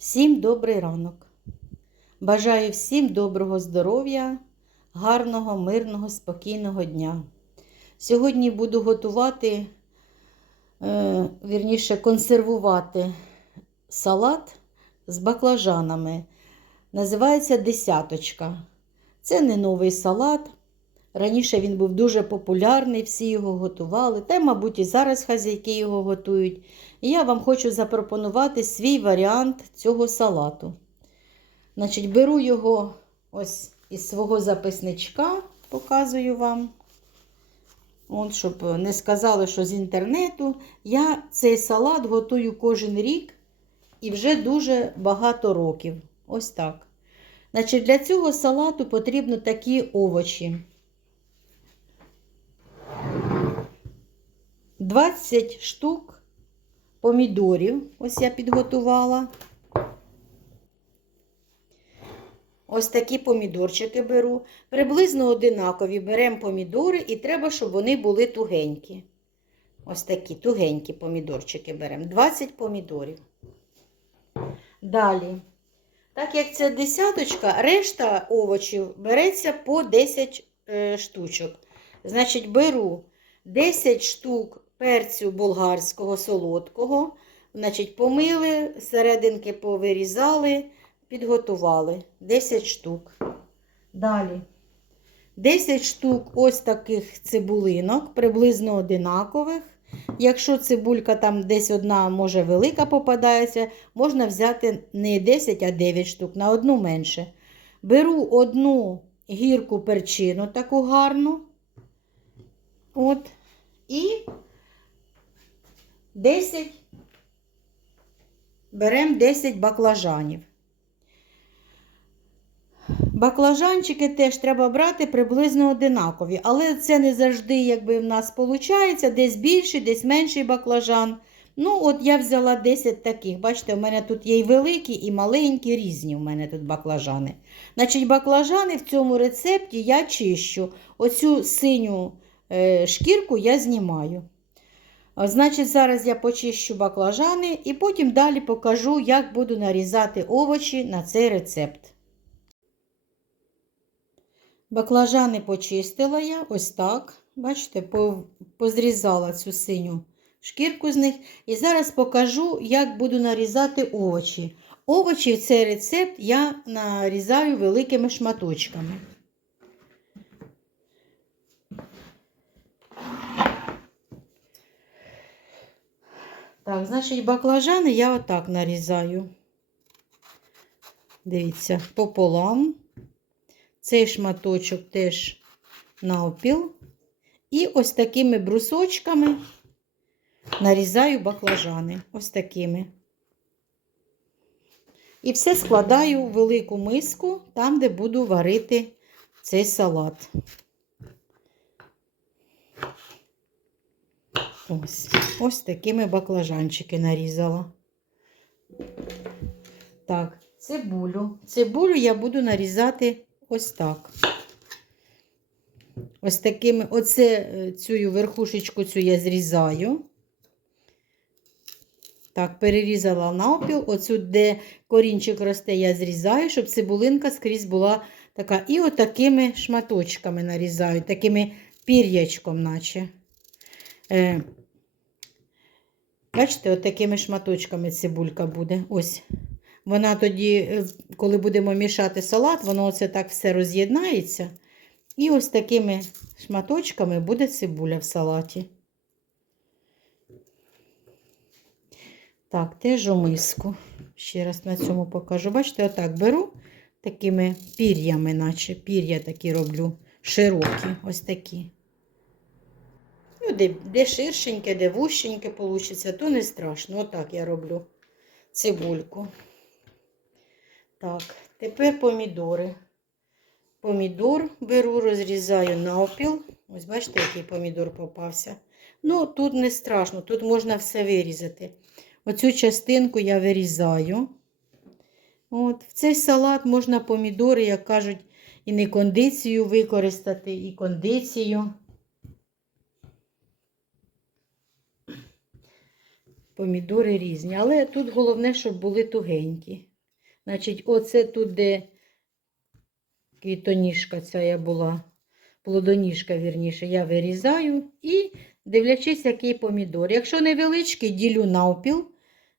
Всім добрий ранок. Бажаю всім доброго здоров'я, гарного, мирного, спокійного дня. Сьогодні буду готувати, е, вірніше, консервувати салат з баклажанами. Називається десяточка. Це не новий салат. Раніше він був дуже популярний, всі його готували. Та, мабуть, і зараз хазяйки його готують. І я вам хочу запропонувати свій варіант цього салату. Значить, беру його ось із свого записничка, показую вам. От, щоб не сказали, що з інтернету. Я цей салат готую кожен рік і вже дуже багато років. Ось так. Значить, Для цього салату потрібно такі овочі. 20 штук помідорів. Ось я підготувала. Ось такі помідорчики беру. Приблизно одинакові беремо помідори і треба, щоб вони були тугенькі. Ось такі тугенькі помідорчики беремо. 20 помідорів. Далі. Так як це десяточка, решта овочів береться по 10 е, штучок. Значить, беру 10 штук перцю болгарського солодкого. Значить, помили, серединки повирізали, підготували 10 штук. Далі 10 штук ось таких цибулинок, приблизно одинакових. Якщо цибулька там десь одна, може велика попадається, можна взяти не 10, а 9 штук, на одну менше. Беру одну гірку перчину, таку гарну. От. І 10, беремо 10 баклажанів. Баклажанчики теж треба брати приблизно одинакові, але це не завжди, якби в нас виходить, десь більший, десь менший баклажан. Ну, от я взяла 10 таких. Бачите, у мене тут є і великі, і маленькі, різні у мене тут баклажани. Значить, баклажани в цьому рецепті я чищу. Оцю синю е, шкірку я знімаю. Значить, зараз я почищу баклажани і потім далі покажу, як буду нарізати овочі на цей рецепт. Баклажани почистила я ось так. Бачите, позрізала цю синю шкірку з них. І зараз покажу, як буду нарізати овочі. Овочі в цей рецепт я нарізаю великими шматочками. Так, значить, баклажани я отак нарізаю. Дивіться, пополам. Цей шматочок теж навпіл. І ось такими брусочками нарізаю баклажани. Ось такими. І все складаю в велику миску, там, де буду варити цей салат. Ось ось такими баклажанчики нарізала. Так, цибулю. Цибулю я буду нарізати ось так. Ось такими, оце цю верхушечку цю я зрізаю. Так, перерізала навпіл. Оцю, де корінчик росте, я зрізаю, щоб цибулинка скрізь була така. І отакими шматочками нарізаю, такими пір'ячком, наче. Е, Бачите, от такими шматочками цибулька буде. Ось. Вона тоді, коли будемо мішати салат, воно оце так все роз'єднається. І ось такими шматочками буде цибуля в салаті. Так, теж у миску. Ще раз на цьому покажу. Бачите, отак беру такими пір'ями, наче пір'я такі роблю, широкі, ось такі. Де, де ширшеньке, де вущеньке вийде, то не страшно. Отак я роблю цибульку. Так, тепер помідори. Помідор беру, розрізаю навпіл. Ось бачите, який помідор попався. Ну, тут не страшно, тут можна все вирізати. Оцю частинку я вирізаю. От, В цей салат можна помідори, як кажуть, і не кондицію використати, і кондицію. Помідори різні. Але тут головне, щоб були тугенькі. Значить, оце тут, де квітоніжка ця я була, плодоніжка, вірніше, я вирізаю і дивлячись, який помідор. Якщо невеличкий, ділю навпіл.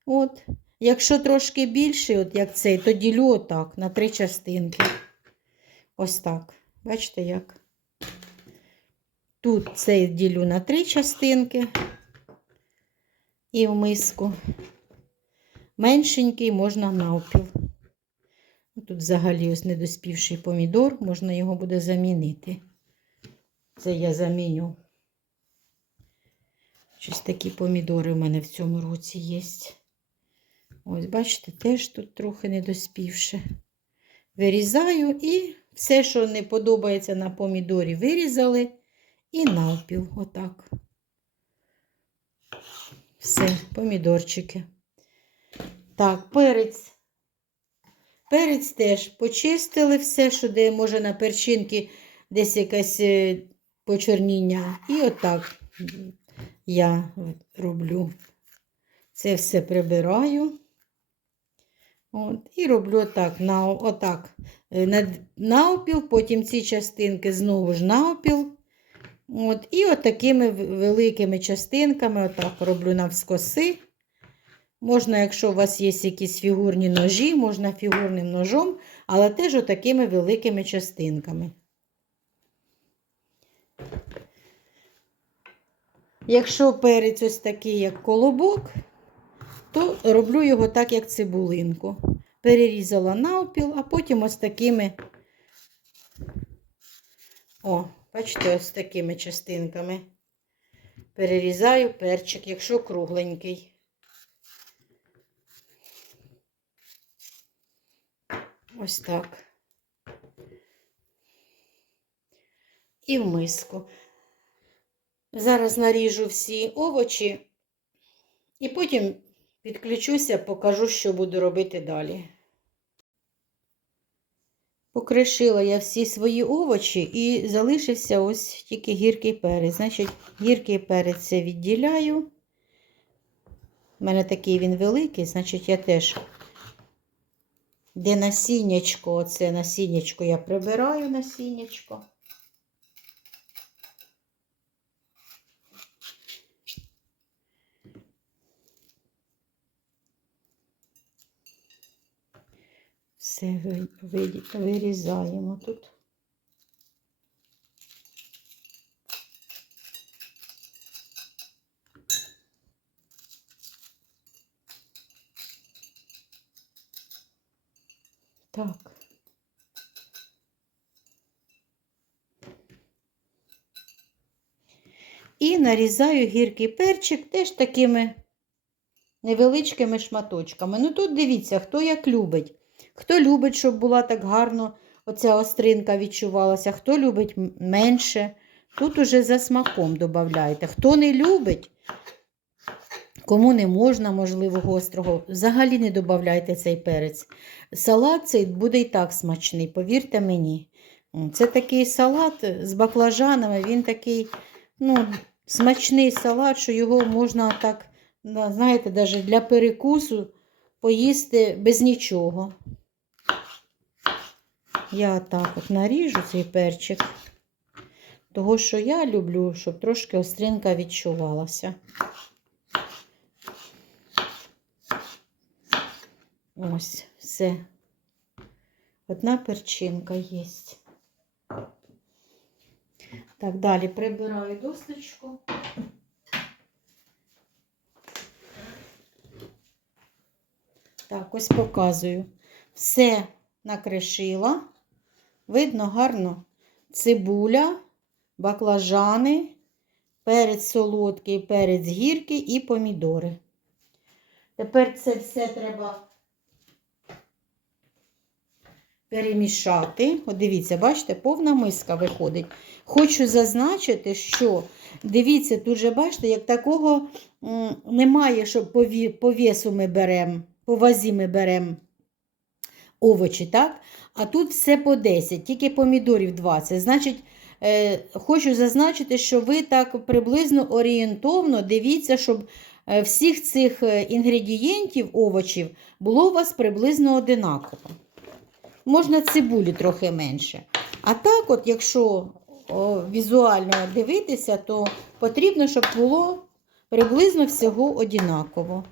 От. Якщо трошки більший, от як цей, то ділю отак на три частинки. Ось так. Бачите як? Тут цей ділю на три частинки і в миску. Меншенький можна навпіл. Тут взагалі ось недоспівший помідор, можна його буде замінити. Це я заміню. Щось такі помідори в мене в цьому році є. Ось, бачите, теж тут трохи недоспівше. Вирізаю і все, що не подобається на помідорі, вирізали і навпіл. Отак. Все, помідорчики. Так, перець. Перець теж почистили все, що де може на перчинки десь якесь е, почорніння. І отак я роблю. Це все прибираю. От, і роблю отак, на, отак, е, на, навпіл, потім ці частинки знову ж навпіл. От, і от такими великими частинками отак роблю навскоси. Можна, якщо у вас є якісь фігурні ножі, можна фігурним ножом, але теж отакими великими частинками. Якщо перець ось такий, як колобок, то роблю його так, як цибулинку. Перерізала навпіл, а потім ось такими, о, бачите, ось такими частинками. Перерізаю перчик, якщо кругленький. Ось так. І в миску. Зараз наріжу всі овочі і потім підключуся, покажу, що буду робити далі. Покришила я всі свої овочі і залишився ось тільки гіркий перець. Значить, гіркий перець це відділяю. У мене такий він великий, значить, я теж де насіннячко, оце насіннячко я прибираю насіннячко. Все ви- ви- вирізаємо тут. Так. І нарізаю гіркий перчик теж такими невеличкими шматочками. Ну тут дивіться, хто як любить. Хто любить, щоб була так гарно оця остринка відчувалася, хто любить менше. Тут уже за смаком додавайте. Хто не любить, кому не можна, можливо, гострого, взагалі не додавайте цей перець. Салат цей буде і так смачний, повірте мені. Це такий салат з баклажанами, він такий ну, смачний салат, що його можна так, знаєте, навіть для перекусу поїсти без нічого. Я так от наріжу цей перчик, того, що я люблю, щоб трошки остринка відчувалася. Ось, все. Одна перчинка є. Так, далі прибираю досточку. Так, ось показую. Все накришила. Видно гарно цибуля, баклажани, перець солодкий, перець гіркий і помідори. Тепер це все треба перемішати. От дивіться, бачите, повна миска виходить. Хочу зазначити, що дивіться, тут же бачите, як такого немає, що по, весу ми беремо, по вазі ми беремо овочі, так? А тут все по 10, тільки помідорів 20. Значить, е, хочу зазначити, що ви так приблизно орієнтовно дивіться, щоб е, всіх цих е, інгредієнтів, овочів було у вас приблизно одинаково. Можна цибулі трохи менше. А так, от, якщо о, візуально дивитися, то потрібно, щоб було приблизно всього одинаково.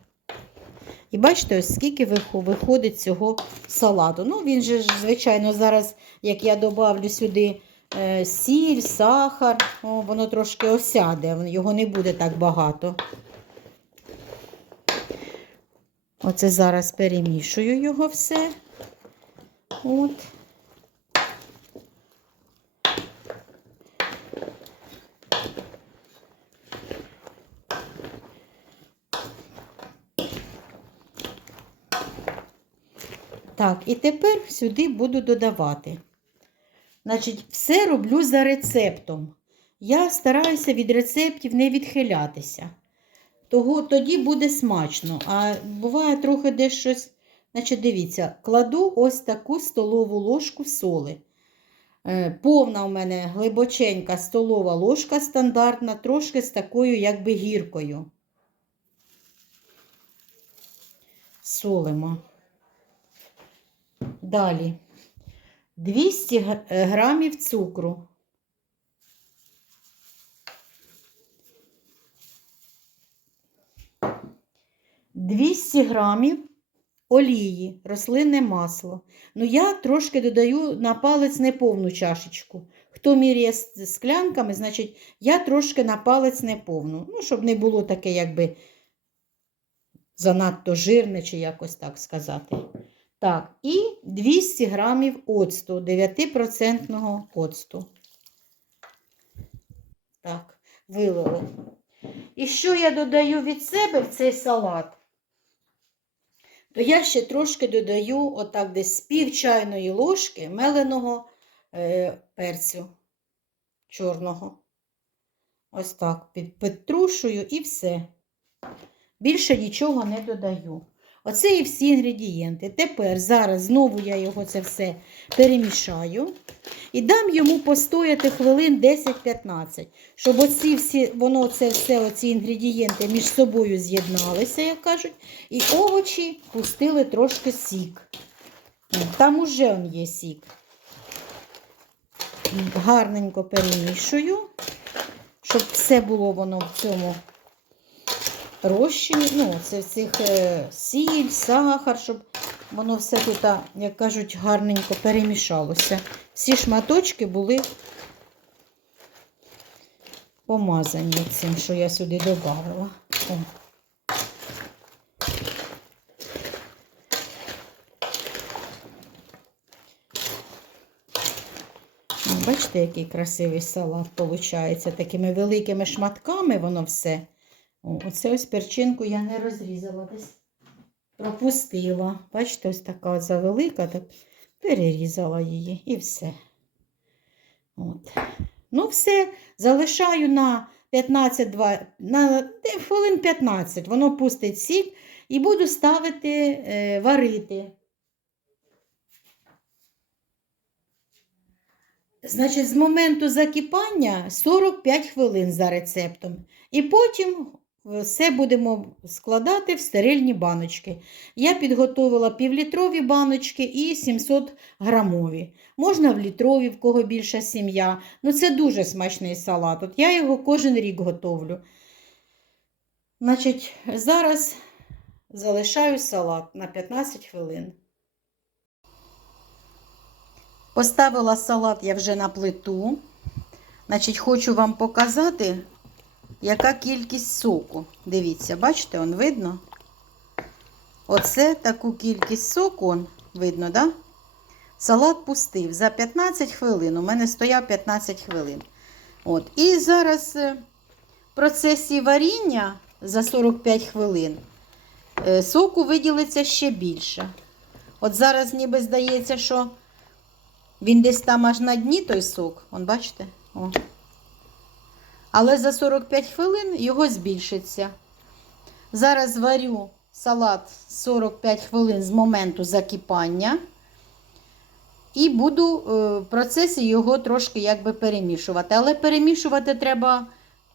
І бачите, ось скільки виходить цього салату. Ну, він же, звичайно, зараз, як я добавлю сюди е, сіль, сахар, о, воно трошки осяде, його не буде так багато. Оце зараз перемішую його все. От. Так, і тепер сюди буду додавати. Значить, все роблю за рецептом. Я стараюся від рецептів не відхилятися. Того, тоді буде смачно. А буває трохи десь щось. Значить, дивіться, кладу ось таку столову ложку соли. Е, Повна у мене глибоченька столова ложка стандартна, трошки з такою якби гіркою. Солимо. Далі 200 е, грамів цукру. Двісті грамів олії, рослинне масло. Ну, я трошки додаю на палець неповну чашечку. Хто міряє з склянками, значить, я трошки на палець неповну. Ну, щоб не було таке, якби занадто жирне, чи якось так сказати. Так, і 200 грамів оцту, 9% оцту. Так, вилили. І що я додаю від себе в цей салат? То я ще трошки додаю, отак десь з пів чайної ложки меленого е, перцю чорного. Ось так під, підтрушую і все. Більше нічого не додаю. Оце і всі інгредієнти. Тепер зараз знову я його це все перемішаю і дам йому постояти хвилин 10-15, щоб оці всі, воно це все, оці інгредієнти між собою з'єдналися, як кажуть, і овочі пустили трошки сік. Там уже он є сік. Гарненько перемішую, щоб все було воно в цьому розчині, ну, це цих е, сіль, сахар, щоб воно все тут, як кажуть, гарненько перемішалося. Всі шматочки були помазані цим, що я сюди додавала. О. Бачите, який красивий салат виходить. Такими великими шматками воно все. Оце ось перчинку я не розрізала десь. Пропустила. Бачите, ось така завелика, так перерізала її і все. От. Ну, все, залишаю на 15-20, на хвилин 15. Воно пустить сік і буду ставити е, варити. Значить, з моменту закипання 45 хвилин за рецептом. І потім все будемо складати в стерильні баночки. Я підготовила півлітрові баночки і 700 грамові. Можна в літрові, в кого більша сім'я. Ну, це дуже смачний салат. От я його кожен рік готовлю. Значить, зараз залишаю салат на 15 хвилин. Поставила салат я вже на плиту. Значить, хочу вам показати, яка кількість соку. Дивіться, бачите, он видно? Оце таку кількість соку, он, видно, да? Салат пустив за 15 хвилин. У мене стояв 15 хвилин. От. І зараз е, в процесі варіння за 45 хвилин е, соку виділиться ще більше. От зараз ніби здається, що він десь там аж на дні той сок. Вон, бачите? О. Але за 45 хвилин його збільшиться. Зараз варю салат 45 хвилин з моменту закипання. І буду е, в процесі його трошки якби перемішувати. Але перемішувати треба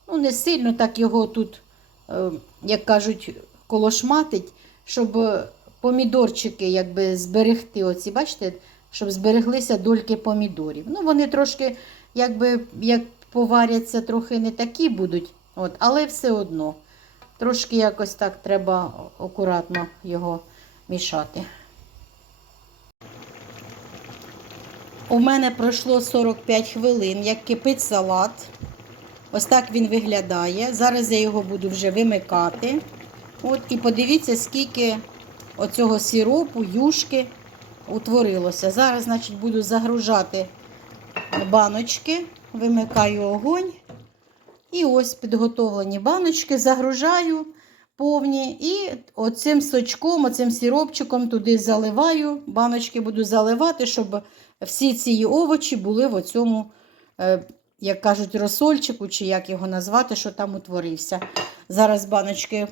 ну, не сильно так його тут е, як кажуть, колошматить, щоб помідорчики якби зберегти. Оці, бачите, щоб збереглися дольки помідорів. Ну, вони трошки, якби, як поваряться, трохи не такі будуть, от, але все одно. Трошки якось так треба акуратно його мішати. У мене пройшло 45 хвилин, як кипить салат. Ось так він виглядає. Зараз я його буду вже вимикати. От, і подивіться, скільки оцього сиропу, юшки утворилося. Зараз, значить, буду загружати баночки, вимикаю огонь. І ось підготовлені баночки загружаю повні. І оцим сочком, оцим сиропчиком туди заливаю. Баночки буду заливати, щоб всі ці овочі були в оцьому, е, як кажуть, розсольчику, чи як його назвати, що там утворився. Зараз баночки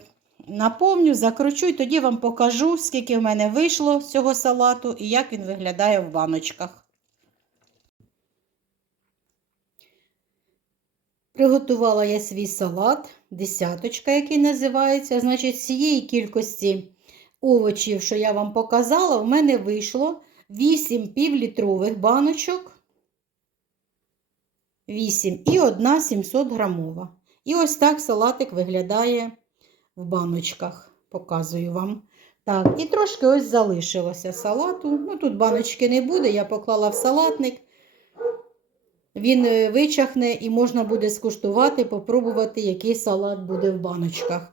наповню, закручу, і тоді вам покажу, скільки в мене вийшло з цього салату і як він виглядає в баночках. Приготувала я свій салат, десяточка, який називається. Значить, з цієї кількості овочів, що я вам показала, в мене вийшло 8 півлітрових баночок. 8 і одна 700 грамова. І ось так салатик виглядає в баночках. Показую вам. Так, і трошки ось залишилося салату. Ну, тут баночки не буде, я поклала в салатник. Він е, вичахне і можна буде скуштувати, попробувати, який салат буде в баночках.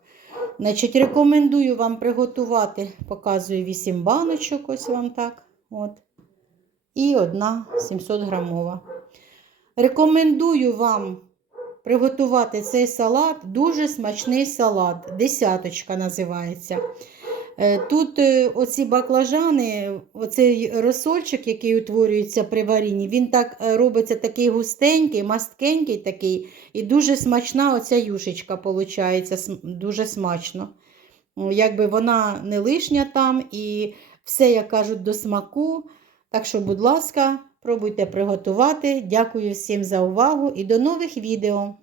Значить, рекомендую вам приготувати, показую 8 баночок, ось вам так. От. І одна 700 грамова. Рекомендую вам приготувати цей салат, дуже смачний салат. Десяточка називається. Е, Тут е, оці баклажани, оцей розсольчик, який утворюється при варінні, він так е, робиться такий густенький, масткенький такий, і дуже смачна оця юшечка виходить, дуже смачно. Ну, Якби вона не лишня там, і все, як кажуть, до смаку. Так що, будь ласка, пробуйте приготувати. Дякую всім за увагу і до нових відео!